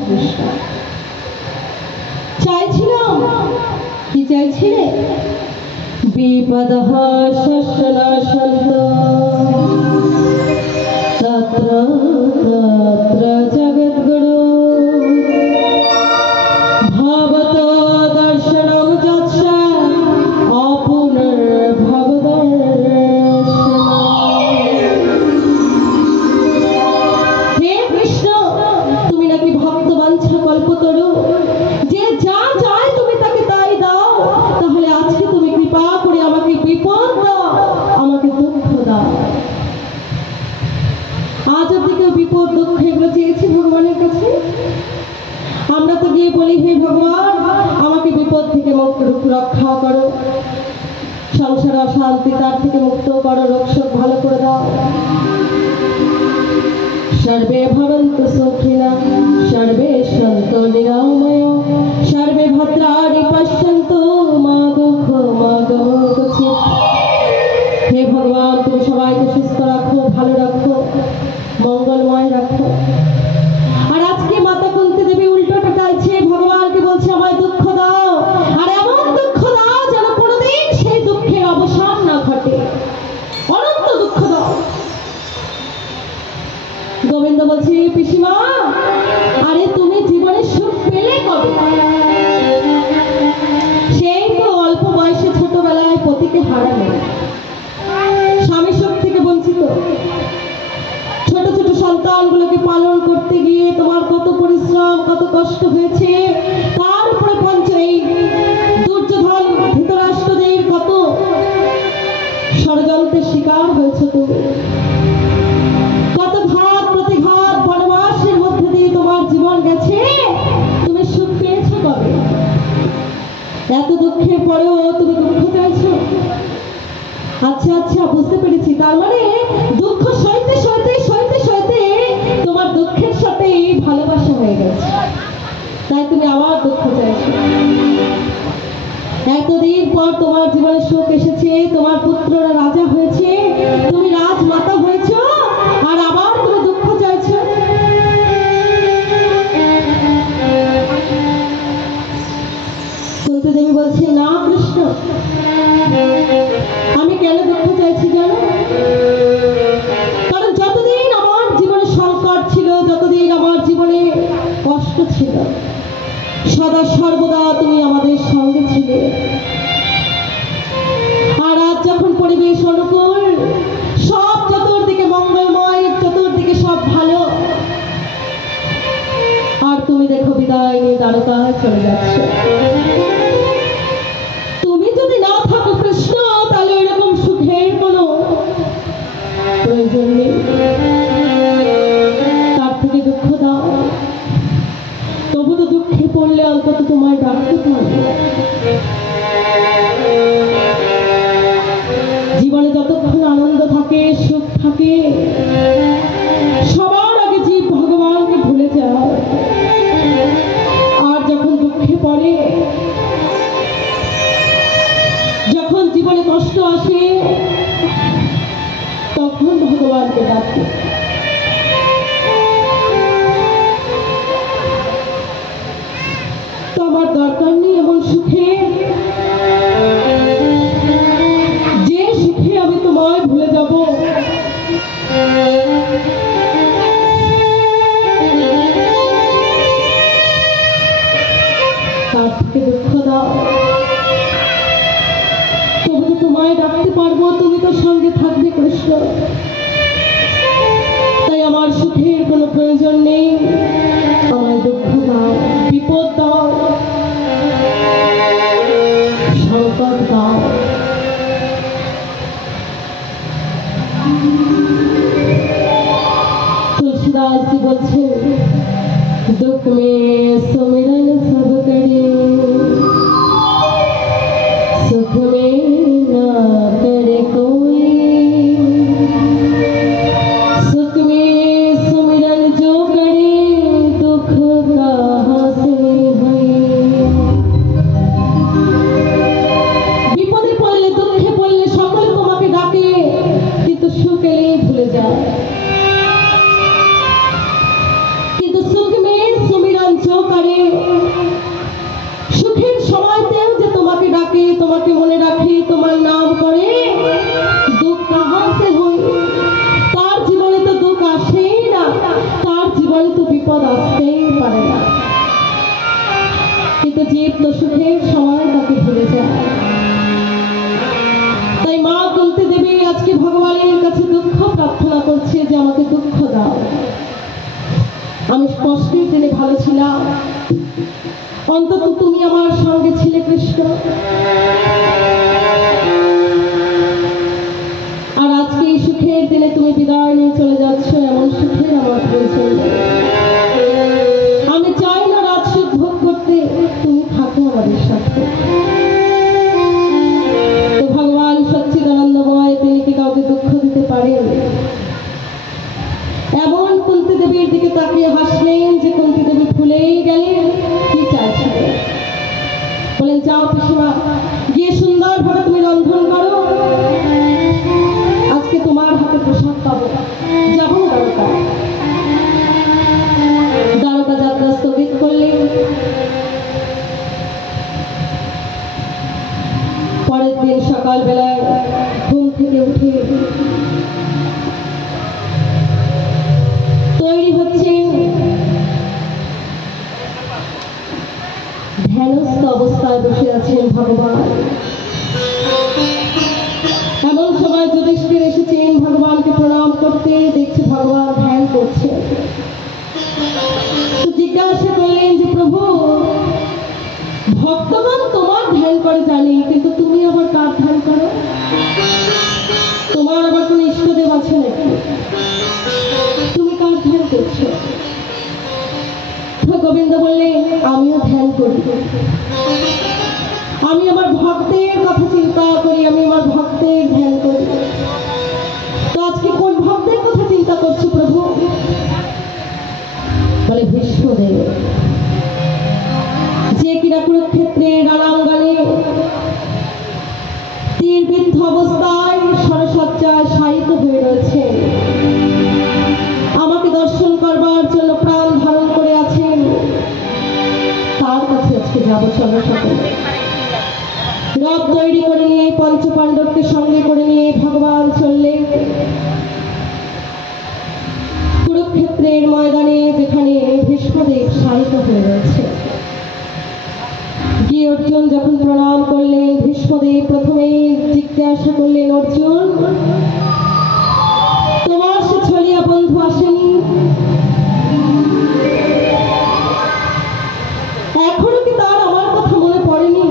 কৃষ্ণ চাইছিলাম কি চাইছিলে বিপদঃ শস্যনাশন্ত তত্র তত্র জগদ্গুরু ভবতো দর্শনং যৎস আমরা তো গিয়ে বলি হে ভগবান আমাকে বিপদ থেকে রক্ষা করো সংসার অশান্তি তার থেকে মুক্ত করো রোগ শোক ভালো করে দাও সর্বে ভবন্তু সুখিনা সর্বে সন্তু নিরাময় সর্বে ভদ্রাণি পশ্যন্তু মা দুঃখ মা গমোচিত হে ভগবান তুমি সবাইকে সুস্থ রাখো ভালো রাখো মঙ্গলময় রাখো আর আজকে মাতা কুন্তি দেবী উল্টোটা চাইছে ভগবানকে বলছে আমায় দুঃখ দাও আর এমন দুঃখ দাও যেন কোনোদিন সেই দুঃখের অবসান না ঘটে অনন্ত দুঃখ দাও গোবিন্দ বলছে পিসিমা আরে তুমি জীবনে সুখ পেলে কবে সেই তো অল্প বয়সে ছোটবেলায় পতিকে হারালে স্বামী সুখ থেকে বঞ্চিত ছোট ছোট সন্তানগুলোকে পালন করতে গিয়ে তোমার কত পরিশ্রম কত কষ্ট হয়েছে তার উপরে এই দুর্যোধন ধৃতরাষ্ট্রদের কত ষড়যন্ত্রের শিকার হয়েছে তুমি কত ঘাত প্রতিঘাত বনবাসের মধ্যে দিয়ে তোমার জীবন গেছে তুমি সুখ পেয়েছো কবে এত দুঃখের পরেও তুমি দুঃখ চাইছো আচ্ছা আচ্ছা বুঝতে পেরেছি তার মানে দুঃখ সইতে সইতে সইতে সইতে তোমার দুঃখের সাথে ভালোবাসা হয়ে গেছে তাই তুমি আবার দুঃখ চাইছো এতদিন পর তোমার জীবনে সুখ এসেছে তোমার পুত্ররা রাজা হয়েছে তুমি রাজমাতা হয়েছ আর আবার তুমি দুঃখ চাইছো কুন্তি দেবী বলছে না কৃষ্ণ আমি কেন দুঃখ চাইছি জানো কারণ যতদিন আমার জীবনে সংকট ছিল যতদিন আমার জীবনে কষ্ট ছিল সদা সর্বদা তুমি আমাদের সঙ্গে ছিলে আর আজ যখন পরিবেশ অনুকূল সব চতুর্দিকে মঙ্গলময় চতুর্দিকে সব ভালো আর তুমি দেখো বিদায় নিয়ে দ্বারকায় চলে যাচ্ছে তুমি যদি না থাকো কৃষ্ণ তাহলে এরকম সুখের কোনো প্রয়োজন নেই তার থেকে দুঃখ দাও তবু তো দুঃখে পড়লে অন্তত তোমায় ডাকতে পারবে জীবনে যতক্ষণ আনন্দ থাকে সুখ থাকে সবার আগে জীব ভগবানকে ভুলে যায় আর যখন দুঃখে পড়ে যখন জীবনে কষ্ট আসে তখন ভগবানকে বিপদ আসতেই পারে না, কিন্তু জীব তো সুখের সময় তাকে ভুলে যায়। তাই মা কুন্তি দেবী আজকে ভগবানের কাছে দুঃখ প্রার্থনা করছে যে আমাকে দুঃখ দাও। আমি কষ্টের দিনে ভালো ছিলাম, অন্তত তুমি আমার সঙ্গে ছিলে কৃষ্ণ। আর আজকে এই সুখের দিনে তুমি বিদায় নিয়ে চলে যাচ্ছ, এমন সুখের আমার প্রয়োজন নেই। আমি চাই না রাত সুখ ভোগ করতে, তুমি থাকো আমাদের সাথে। তো ভগবান সচ্চিদানন্দময় তিনি কি কাউকে দুঃখ দিতে পারেন? এমন কুন্তি দেবীর দিকে তাকিয়ে হাসলেন যে কুন্তি দেবী ভুলেই গেলেন কি চাইছিলেন। বলেন, যাও পিসিমা, গিয়ে সুন্দরভাবে তুমি রন্ধন করো, আজকে তোমার হাতে প্রসাদ পাবো। যাবো দ্বারকা। দ্বারকা যাত্রা স্থগিত করলেন। পরের দিন সকালবেলায় ঘুম থেকে উঠে তৈরি হচ্ছেন। ধ্যানস্থ অবস্থায় বসে আছেন ভগবান। এমন সময় যুধিষ্ঠির এসেছেন ভগবানকে প্রণাম করতে, দেখছে ভগবান ধ্যান করছেন। তো জিজ্ঞাসা করলেন যে প্রভু, ভক্তগণ তোমার ধ্যান করে জানি, কিন্তু তুমি আবার কার ধ্যান করো? তোমার আবার কোন ইষ্টদেব আছে নাকি? তুমি কার ধ্যান করছো? গোবিন্দ বললেন, আমিও ধ্যান করি, আমি আমার ভক্তের কথা চিন্তা করি, আমি আমার ভক্তের ধ্যান করি। তো আজকে কোন ভক্তের কথা চিন্তা করছো প্রভু? বলে ভীষ্মদেব, যে কিনা কুরুক্ষেত্রে রণাঙ্গনে তীরবিদ্ধ অবস্থায় সরসজ্জায় শায়িত হয়ে রয়েছে, আমাকে দর্শন করবার জন্য প্রাণ ধারণ করে আছেন, তার কাছে আজকে যাব। চলো সকলে। রথ তৈরি করে নিয়ে পঞ্চপাণ্ডবকে সঙ্গে করে নিয়ে ভগবান চললেন কুরুক্ষেত্রের ময়দানে, যেখানে ভীষ্মদেব শায়িত হয়ে রয়েছে। গিয়ে অর্জুন যখন প্রণাম করলেন, ভীষ্মদেব প্রথমেই জিজ্ঞাসা করলেন, অর্জুন, তোমার সে ছলিয়া বন্ধু আসেনি? এখনো কি তার আমার কথা মনে পড়েনি?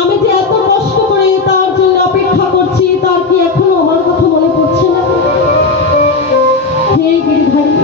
আমি যে এত কষ্ট করে তার জন্য অপেক্ষা করছি, তার কি এখনো আমার কথা মনে পড়ছে না? হে গিরিধারী,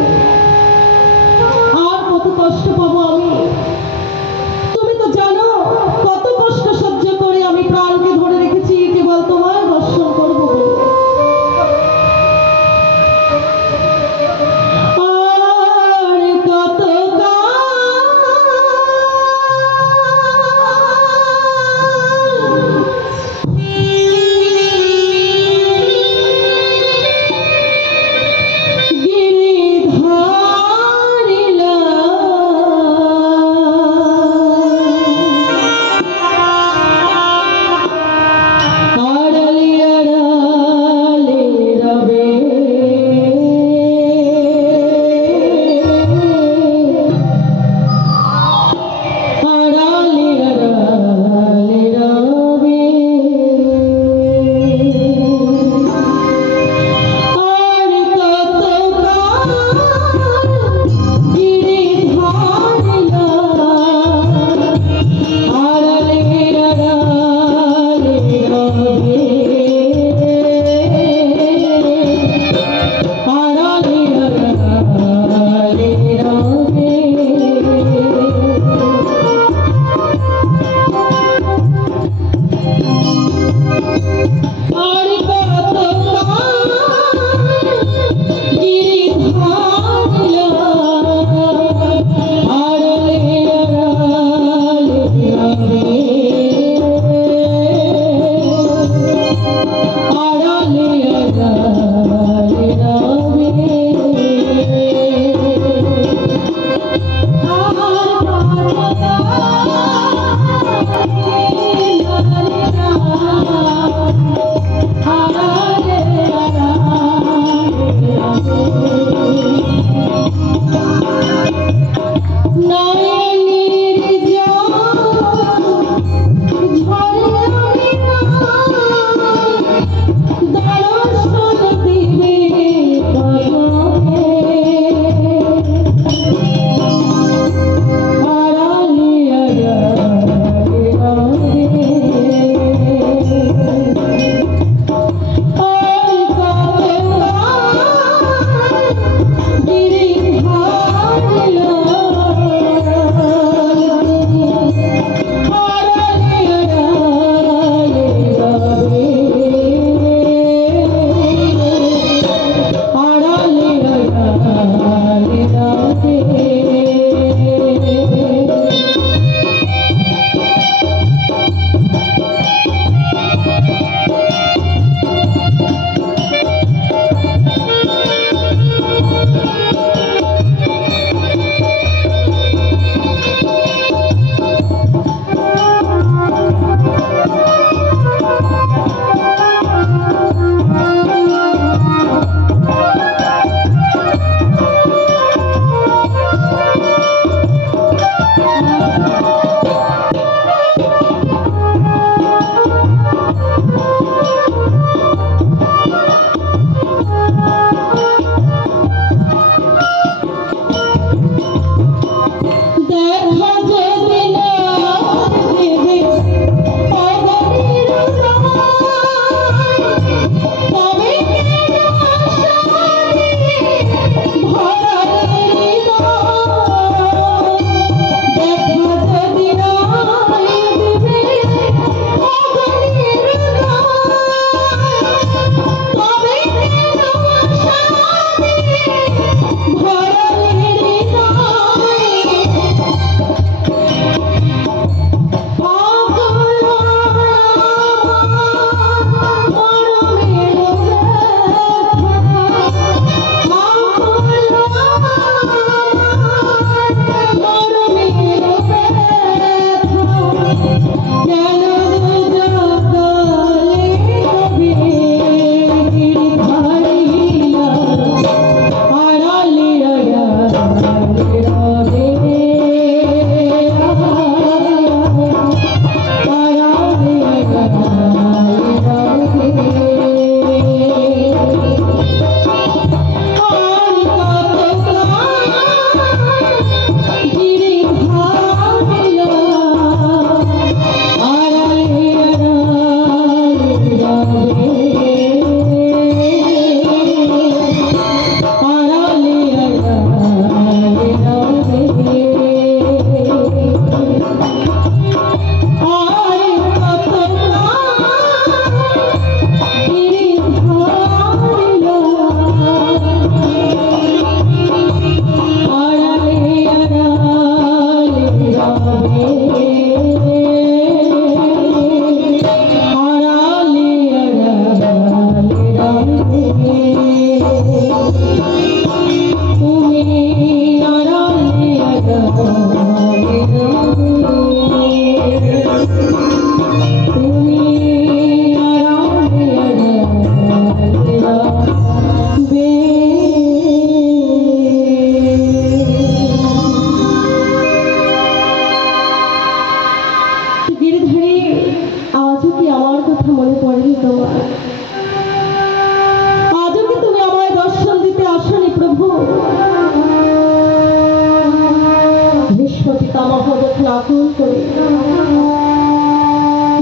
ব্যাকুল করে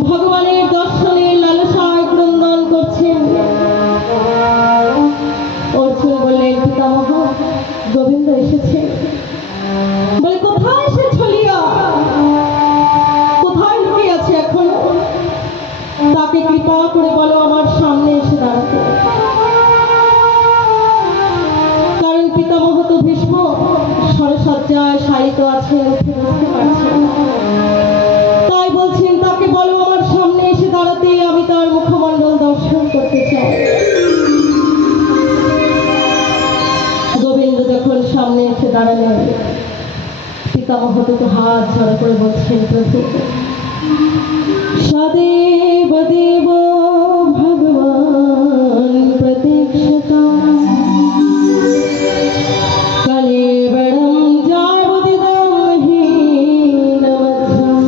ভগবানের দর্শনের লালসায় ক্রন্দন করছেন। অর্জুন বললেন, পিতামহ, গোবিন্দ এসেছে। বলে, কোথায় সে ছলিয়া, কোথায় লুকিয়ে আছে এখনো? তাকে কৃপা করে বলো আমার সামনে এসে দাঁড়াতে। কারণ পিতামহ তো ভীষ্ম সরসজ্জায় শায়িত আছে, উঠে বসতে পারছে না। তাই বলছেন তাকে বলো আমার সামনে এসে দাঁড়াতে, আমি তার মুখমণ্ডল দর্শন করতে চাই। গোবিন্দ যখন সামনে এসে দাঁড়ালেন, পিতামহ দুটো হাত জড়ো করে বলছেন, প্রভু সদেব দেব ভগবান প্রতীক্ষতা কলেবরম যাবদিদম হীনমধ্যম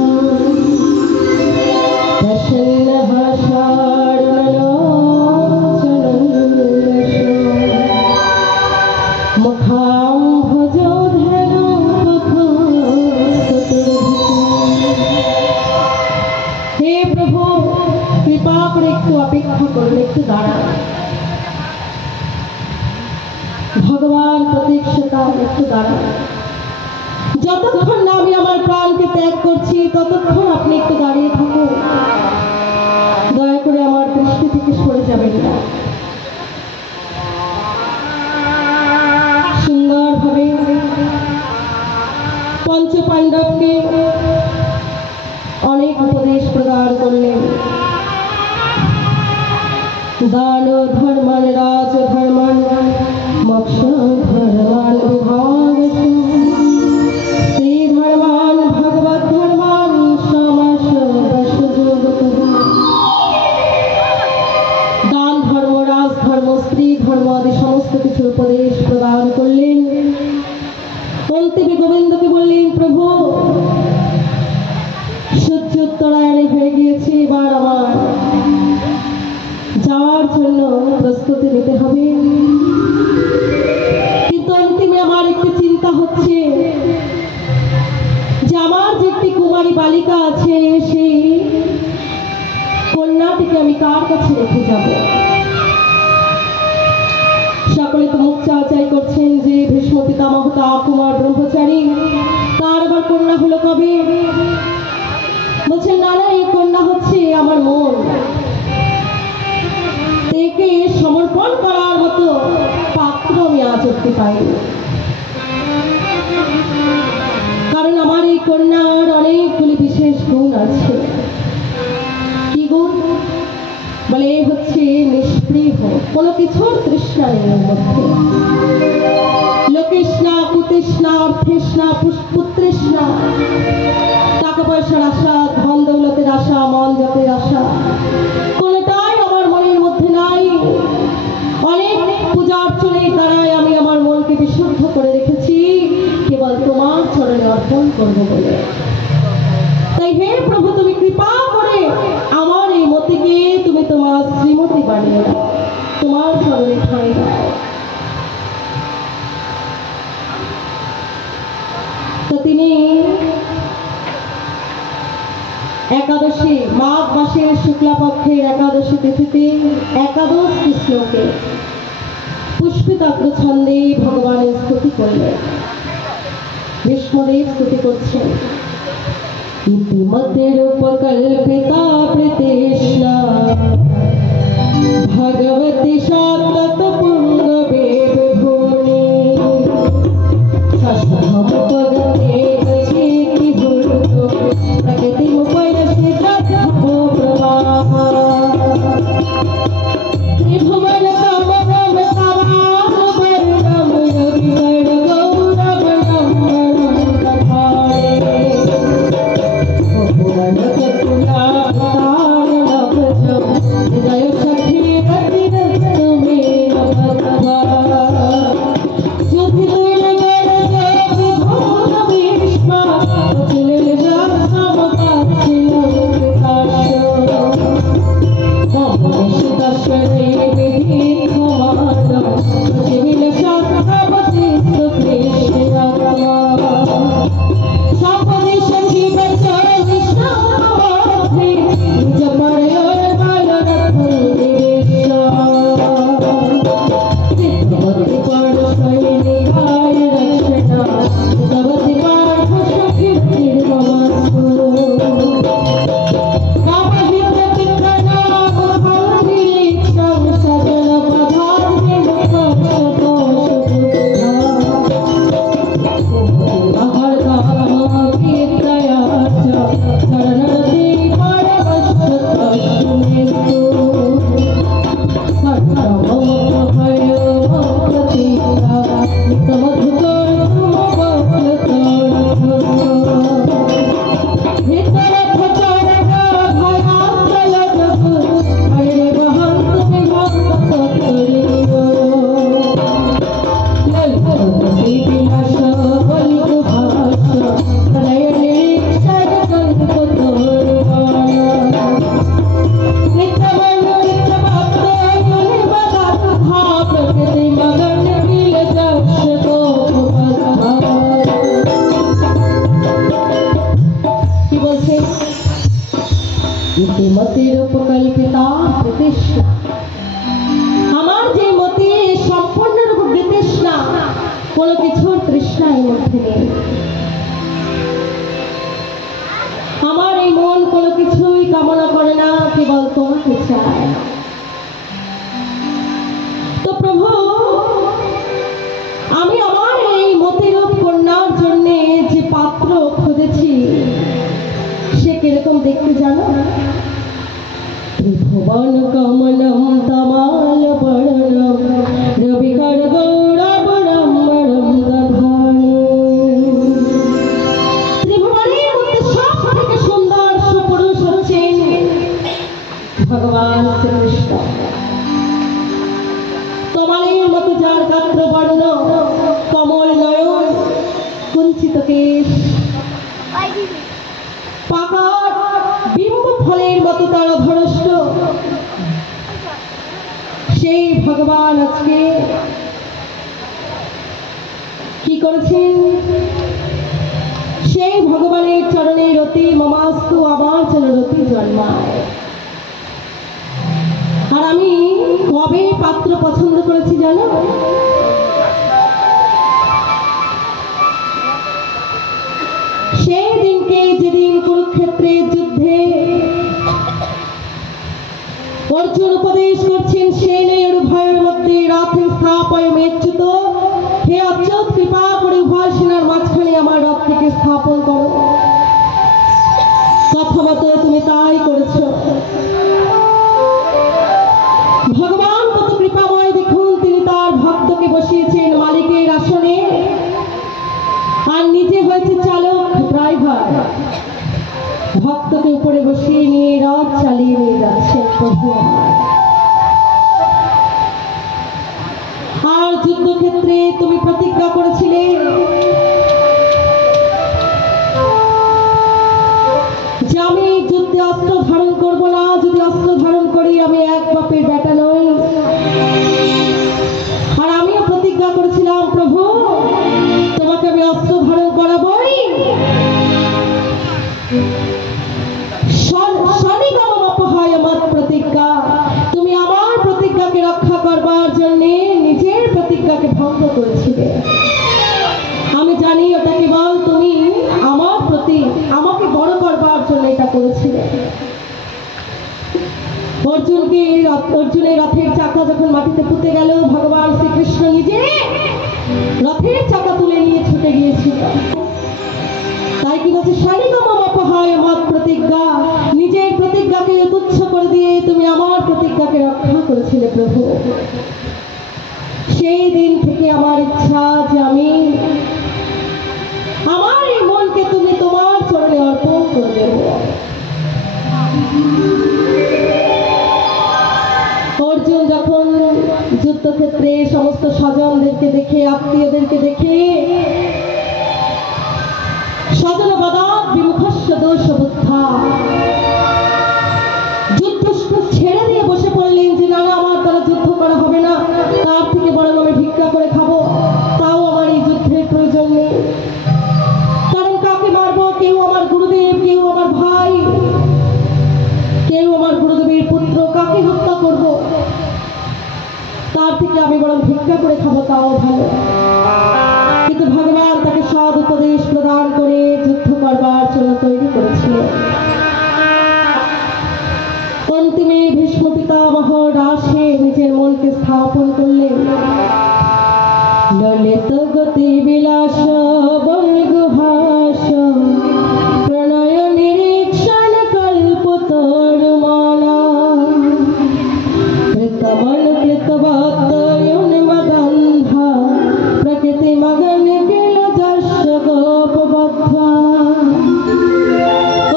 প্রসন্নঃ শারণলোচনন্নশো মুখাম ভজোধরো হে প্রভু, কৃপা করে একটু অপেক্ষা করুন, একটু দাঁড়ান। ভগবান প্রতীক্ষতা, একটু দাঁড়ান। যতক্ষণ না আমি আমার প্রাণকে ত্যাগ করছি ততক্ষণ আপনি একটু দাঁড়িয়ে থাকুন। দয়া করে আমার দৃষ্টি থেকে সরে যাবেন না। সুন্দরভাবে পঞ্চপাণ্ডবকে অনেক উপদেশ প্রদান করলেন। দান ধর্মান, রাজ ধর্মান, মোক্ষ ধর্মান, বিভাগ শ্রী ধর্মান, ভগবত ধর্মান, সমাস বশযোগ। দান ধর্ম, রাজ ধর্ম, স্ত্রী ধর্ম আদি সমস্ত কিছু উপদেশ প্রদান করলেন। অন্তিমে গোবিন্দকে বললেন, প্রভু সূর্যোত্তরায়ণে হয়ে গিয়েছে, এবার আমার যাওয়ার জন্য প্রস্তুতি নিতে হবে। কিন্তু অন্তিমে আমার একটি চিন্তা হচ্ছে যে আমার যে একটি কুমারী বালিকা আছে, সেই কন্যাটিকে আমি কার কাছে রেখে যাব? সকলে তো মুখ চাওয়াচাই করছেন যে ভীষ্ম পিতামহ তা কুমার ব্রহ্মচারী, তার আবার কন্যা হলো কবে? বলছেন, না না, এই কন্যা হচ্ছে আমার মন। একে সমর্পণ করার মতো পাত্র আমি আজ অব্দি পাইনি। কারণ আমার এই কন্যার অনেকগুলি বিশেষ গুণ আছে। কি গুণ? বলে, হচ্ছে নিষ্পৃহ, কোনো কিছুর তৃষ্ণা নেই এর মধ্যে। লোকেষ্ণা, কুতৃষ্ণা, অর্থেষ্ণা, পুত্রেষ্ণা, টাকা পয়সার আশা, ধন দৌলতের আশা, মন জাতের আশা, কোনটাই আমার মনের মধ্যে নাই। অনেক পূজা অর্চনের দ্বারাই আমি আমার মনকে বিশুদ্ধ করে রেখেছি, কেবল তোমার চরণে অর্পণ করবো বলে। তাই হে প্রভু, তুমি কৃপা করে আমার এই মতিকে তুমি তোমার শ্রীমতী বানিয়ে দাও, তোমার চরণে ঠাঁই দাও। তো তিনি একাদশী, মাঘ মাসের শুক্লাপক্ষের একাদশী তিথিতে একাদশ কৃষ্ণকে পুষ্পিতাগ্র ছন্দে ভগবানের স্তুতি করলেন। ভীষ্মদেব স্তুতি করছেন, ইতিমধ্যে রূপকল্পিতা প্রীতিষ্ণা ভগবতী সতত পুঙ্গবে বিভূনি ষষ্ঠম পদতে গচ্ছেতি ভূতো প্রকৃতিমুপয়সি তদ্ভো প্রভাহ ত্রিভুবন তমরম তমাম বর্ণম যোগিগণ গৌরবণম বরম তথারে ভুবন চতুলা তারণভজম জয় সখী রতিরস্তু মে ভগবা যুধির গণ দেবী ভূমি তোমাকে চাই। তো প্রভু, আমি আমার এই মতিরূপ কন্যার জন্য যে পাত্র খুঁজেছি সে কিরকম দেখতে জানো? ত্রিভুবন কমলম তমাল বরণম রবিকর গৌরবরম বরম দধানি। ত্রিভুবনের মধ্যে সব থেকে সুন্দর সুপুরুষ হচ্ছেন ভগবান শ্রীকৃষ্ণ। তমালের মতো যার গাত্র বর্ণ, কমল নয়ন, কুঞ্চিত কেশ, পাকার বিম্ব ফলের মতো তার অধরষ্ট, সেই ভগবান আজকে কি করেছেন? সেই ভগবানের চরণে রতি মমাস্তু, আমার যেন রতি জন্মায়। আর আমি কবে পাত্র পছন্দ করেছি জানো? সেই দিনকে, যেদিন কুরুক্ষেত্রের যুদ্ধে অর্জুন উপদেশ করছেন সেনের উভয়ের মধ্যে রথে স্থাপয় মেচ্যুত, হে অচ্যুত কৃপা করে উভয় সেনার মাঝখানে আমার রথটিকে স্থাপন করো। কথা মতো তুমি তাই করেছ। ভগবান কত কৃপাময় দেখুন, তিনি তার ভক্তকে বসিয়েছেন মালিকের আসনে আর নিজে হয়েছে চালক, ড্রাইভার। ভক্তকে উপরে বসিয়ে নিয়ে রথ চালিয়ে নিয়ে যাচ্ছে প্রভু। আর যুদ্ধক্ষেত্রে তুমি প্রতিজ্ঞা করেছিলে যে আমি যুদ্ধে অস্ত্র ধারণ করব না, যদি অস্ত্র ধারণ করি আমি এক বাপের বেটা নই। আর আমিও প্রতিজ্ঞা করেছিলাম প্রভু তোমাকে আমি অস্ত্র ধারণ করাবই। প্রতিজ্ঞা, তুমি আমার প্রতিজ্ঞাকে রক্ষা করবার জন্য নিজের প্রতিজ্ঞাকে ভঙ্গ করেছিলে। আমি জানি ওটা কেবল তুমি আমার প্রতি আমাকে বড় করবার জন্য এটা করেছিলে। অর্জুনের রথের চাকা যখন মাটিতে পুঁতে গেল, ভগবান শ্রীকৃষ্ণ নিজে রথের চাকা তুলে নিয়ে ছুটে গিয়েছিল। তাই কি বলছে, শারীগম অপহায় মত প্রতিজ্ঞা, নিজের প্রতিজ্ঞাকে তুচ্ছ করে দিয়ে তুমি আমার প্রতিজ্ঞাকে রক্ষা করেছিলে প্রভু। সেই দিন থেকে আমার ইচ্ছা যে আমি আমার এই মনকে তুমি তোমার চরণে অর্পণ করে দেব। অর্জুন যখন যুদ্ধক্ষেত্রে সমস্ত স্বজনদেরকে দেখে, আত্মীয়দেরকে দেখে স্বজনবদাৎ বিমুখস্য দোষ বুদ্ধা, যুদ্ধ ছেড়ে দিয়ে বসে পড়লেন যে না, আমার দ্বারা যুদ্ধ করা হবে না, তার থেকে বরং আমি ভিক্ষা করে খাবো, তাও আমার এই যুদ্ধের প্রয়োজন নেই। কারণ কাকে মারবো? কেউ আমার গুরুদেব, কেউ আমার ভাই, কেউ আমার গুরুদেবের পুত্র, কাকে হত্যা করব? তার থেকে আমি বরং ভিক্ষা করে খাবো, তাও ভালো। কিন্তু ভগবান তাকে সৎ উপদেশ প্রদান করে যুদ্ধ করবার জন্য তৈরি করেছিলেন। অন্তিমে ভীষ্ম পিতামহ রাসে নিজের মনকে স্থাপন করলেন। ললিত গতি বিলাস বলগুহাস প্রণয় নিরীক্ষণ কল্পতর মালা কৃতমন কৃতবতয়ন মদন্ধা প্রকৃতি মগন কিল যশ গোপবদ্ধা।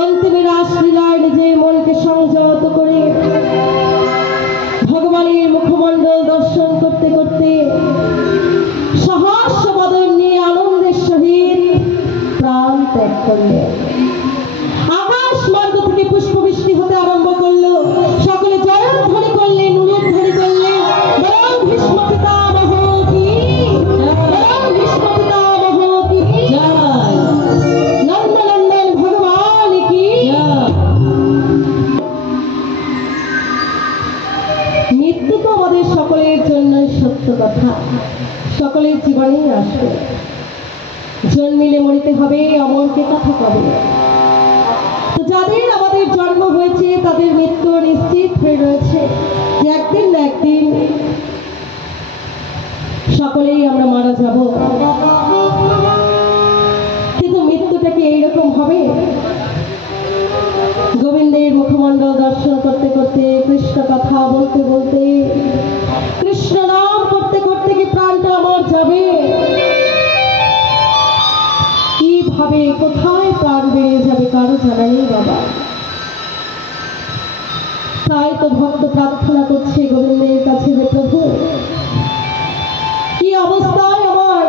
অন্তিমে রাসলীলায় নিজের মনকে সংযত করে ভগবানের মুখমণ্ডল দর্শন করতে করতে সহস্র বদন নিয়ে আনন্দের সহিত প্রাণ ত্যাগ করলেন। আকাশ মার্গ থেকে পুষ্পবৃষ্টি হতে আরম্ভ করলো, সকলে জয়ধ্বনি করলেন, উলুধ্বনি করলেন, বরং ভীষ্ম পিতামহ কি, বরং ভীষ্ম পিতামহ কি জয়, নন্দনন্দন ভগবান কি জয়। মৃত্যু তো আমাদের সকলের জন্য সত্য কথা, সকলের জীবনেই আসবে। জন্মিলে মরিতে হবে, অমরকে কথা কবে। তো যাদের আমাদের জন্ম হয়েছে তাদের মৃত্যু নিশ্চিত, হয়ে রয়েছে যে একদিন না একদিন সকলেই আমরা মারা যাব, কিন্তু মৃত্যুটা কি এইরকম হবে? গোবিন্দের মুখমণ্ডল দর্শন করতে করতে, কৃষ্ণ কথা বলতে বলতে, কৃষ্ণ নাম করতে করতে কি প্রাণটা আমার যাবে? কিভাবে কোথায় প্রাণ বেরিয়ে যাবে কারো জানা নেই বাবা। তাই তো ভক্ত প্রার্থনা করছে গোবিন্দের কাছে যে প্রভু, কি অবস্থায় আমার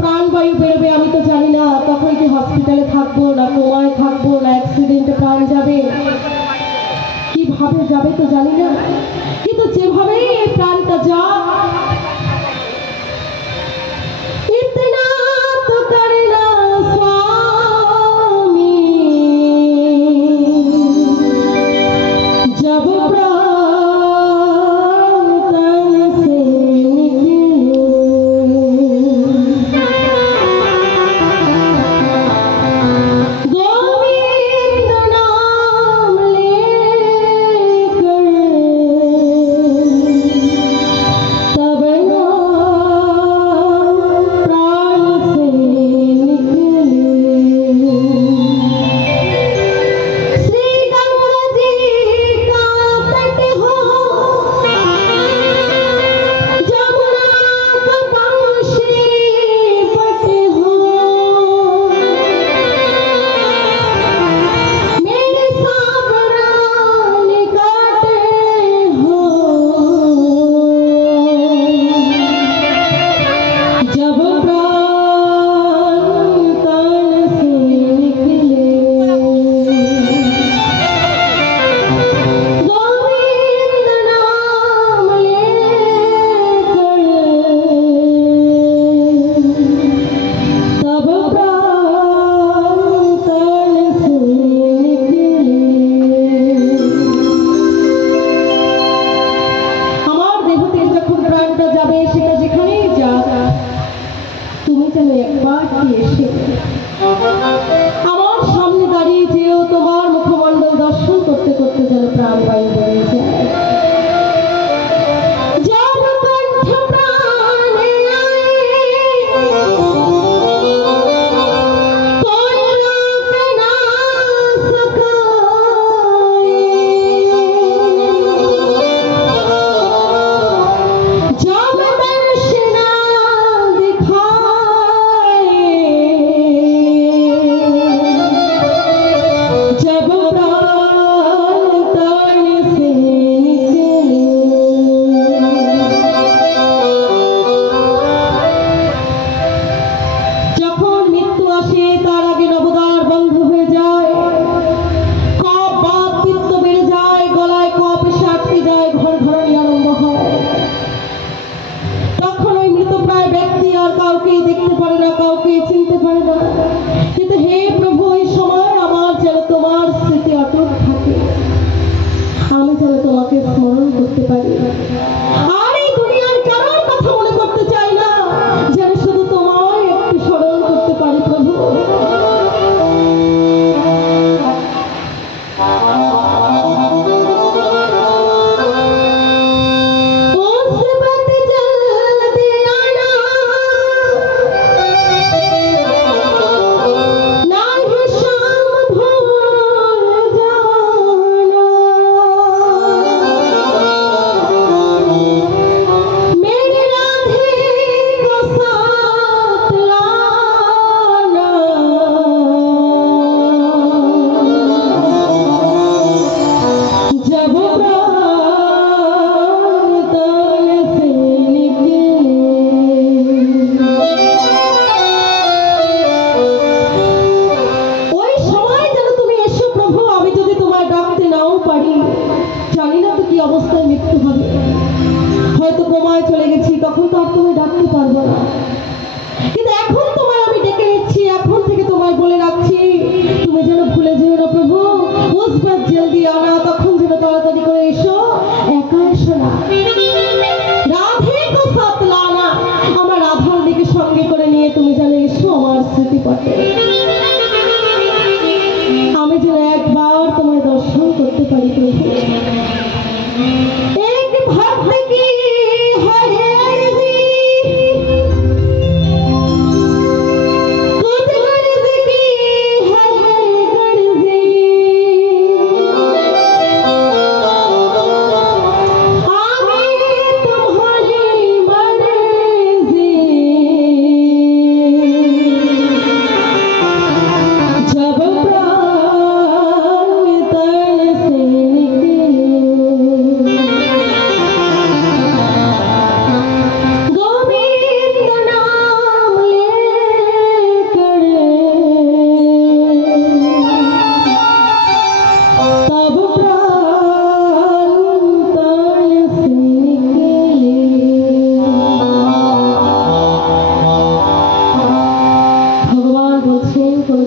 প্রাণবায়ু বেরোবে আমি তো জানি না, তখন কি হসপিটালে থাকবো না কোমায় থাকবো না অ্যাক্সিডেন্টে প্রাণ যাবে, কিভাবে যাবে তো জানি না, কিন্তু যেভাবেই এই প্রাণটা যা ইतना तो करना स्वामी, जब प्राण तन से निकले, गोविंद नाम लेकर तब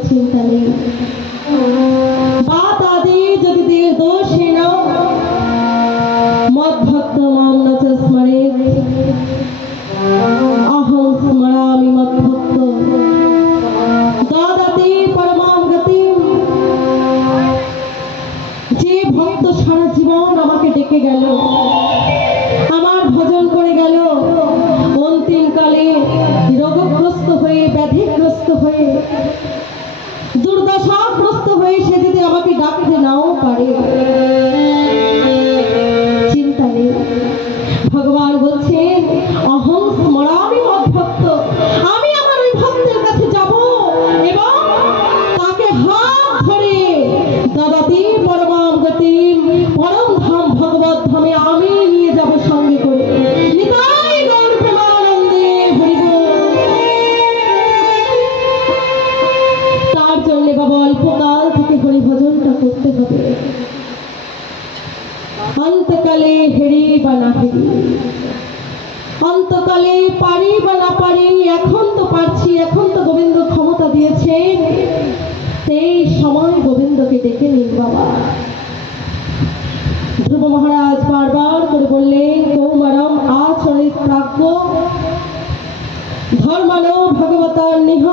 চিন্তা নেই। বাত আদি যদি দিয়ে দোষে না মদ্ভক্ত মাম ন চ স্মরেৎ অহং স্মরামি মদ্ভক্ত দদাতি পরমাং গতিম। যে ভক্ত সারা জীবন আমাকে ডেকে গেল, আমার ভজন করে গেল, অন্তিমকালে রোগগ্রস্ত হয়ে, ব্যাধিগ্রস্ত হয়ে, দুর্দশাগ্রস্ত হয়ে সে যদি আমাকে ডাকতে নাও পারে, চিন্তা নেই। ভগবান বলছেন অহং স্মরামি মদ্ভক্ত, আমি আমার ওই ভক্তের কাছে যাব এবং তাকে হাত ধরে দদাতি পরমাম গতিম, পরম ধাম ভগবত ধামে আমি নিয়ে যাব সঙ্গে করে। নিতাই গৌর প্রেমানন্দে হরি বল। তার জন্য বাবা অল্পকাল থেকে হরি ভজনটা করতে হবে। অন্তকালে হেরি বা না হেরি, অন্তকালে পারি বা না পারি, এখন তো পারছি, এখন তো গোবিন্দ ক্ষমতা দিয়েছেন, সেই সময় গোবিন্দকে ডেকে নিন বাবা। ধ্রুব মহারাজ বারবার করে বললেন কৌমারম আচরিত প্রাজ্ঞ ধর্মানো ভগবতার নিহ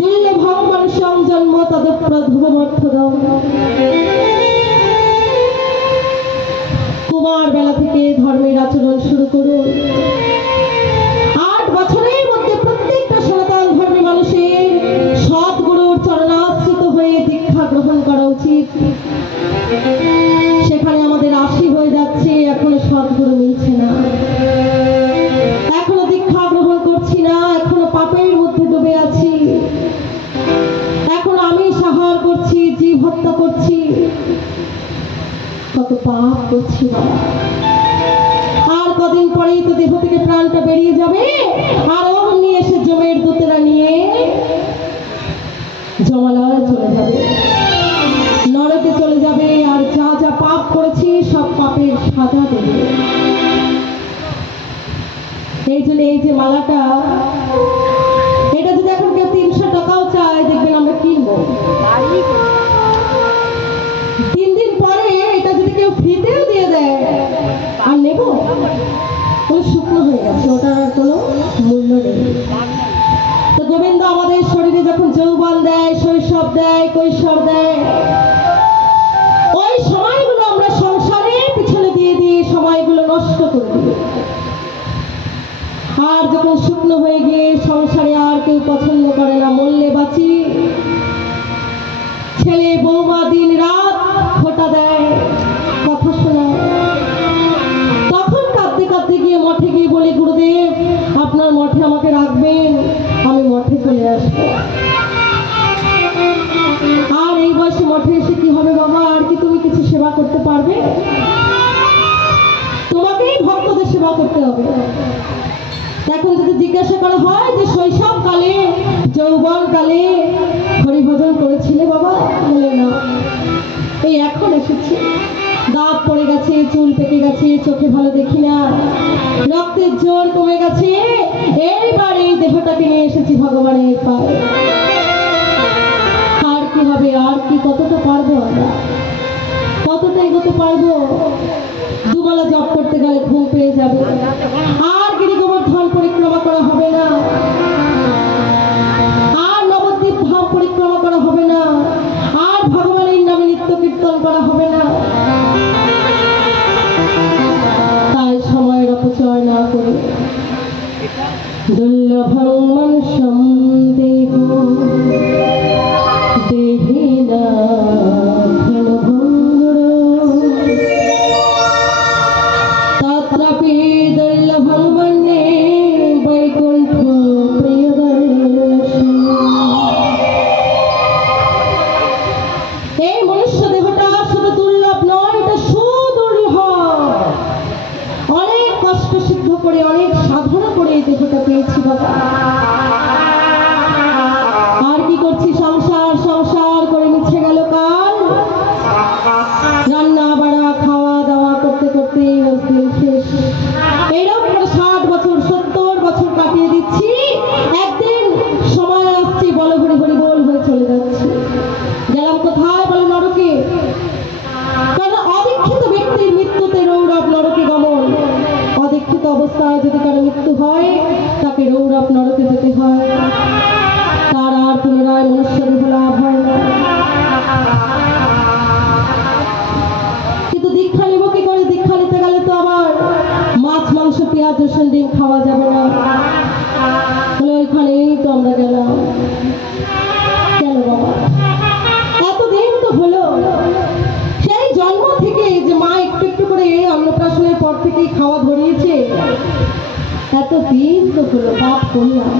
দুর্লভং মনুষ্যং জন্ম তদপ্রধ্রুবমর্থদম। কুমার বেলা থেকে ধর্মের আচরণ শুরু করুন। 8 বছরের মধ্যে প্রত্যেকটা সনাতন ধর্মী মানুষের সদ্গুরুর চরণাশ্রিত হয়ে দীক্ষা গ্রহণ করা উচিত। সেখানে আমাদের 80 হয়ে যাচ্ছে, এখনো সদ্গুরু মিলছে না, এখনো দীক্ষা গ্রহণ করছি না, এখনো পাপের মধ্যে ডুবে আছি, এখনো আমি সাহার করছি, জীব হত্যা করছি, কত পাপ করছি বাবা। আর কদিন পরেই তো দেহ থেকে প্রাণটা বেরিয়ে যাবে, আর অমনি এসে জমের দূতেরা নিয়ে জমালয়ে চলে যাবে, নরকে চলে যাবে, আর যা যা পাপ করেছি সব পাপের সাজা দেবে। এই জন্য এই যে মালাটা, এটা যদি এখন কেউ 300 টাকাও চায়, দেখবেন আমরা কিনবো। 3 দিন পরে এটা যদি কেউ ফ্রিতেও দিয়ে দেয়, আর নেব? ওই শুকনো হয়ে গেছে, ওটার আর কোনো মূল্য নেই। তো গোবিন্দ আমাদের শরীরে যখন যৌবন দেয়, শৈশব দেয়, কৈশোর দেয়, ওই সময়গুলো আমরা সংসারের পিছনে দিয়ে দিয়ে সময়গুলো নষ্ট করে দিই। আর যখন শুকনো হয়ে গিয়ে সংসারে আর কেউ পছন্দ করে না, মরলে বাঁচি, ছেলে বৌমা দিন রাত খোটা দেয়, কথা শোনায়, তখন কাঁদতে কাঁদতে গিয়ে মঠে গিয়ে বলি গুরুদেব আপনার মঠে আমাকে রাখবেন, আমি মঠে চলে আসবো। আর এই বয়সে মঠে এসে কি হবে বাবা? আর কি তুমি কিছু সেবা করতে পারবে? তোমাকেই ভক্তদের সেবা করতে হবে। এখন যদি জিজ্ঞাসা করা হয় যে শৈশব কালে, যৌবন কালে হরিভজন করেছিলে বাবা, বলে না, এই এখন এসেছি, দাঁত পড়ে গেছে, চুল পেকে গেছে, চোখে ভালো দেখি না, রক্তের জোর কমে গেছে, এইবার এই দেহটাকে নিয়ে এসেছি ভগবানের পায়ে। আর কি হবে? আর কি কতটা পারবো আমরা? কতটা এগোতে পারবো? দুবেলা জপ করতে গেলে ঘুম পেয়ে যাবে, আর গিরি গোবর্ধন পরিক্রমা করা হবে না, আর নবদ্বীপ ধাম পরিক্রমা করা হবে না, আর ভগবানের নামে নিত্য কীর্তন করা হবে না। তাই সময়ের অপচয় না করে দুর্লভং মনুষ্যং দেহ দেহিনা ঘনভঙ্গুর তত্রাপি দুর্লভং এতদিন তো হলো পাপ করলাম,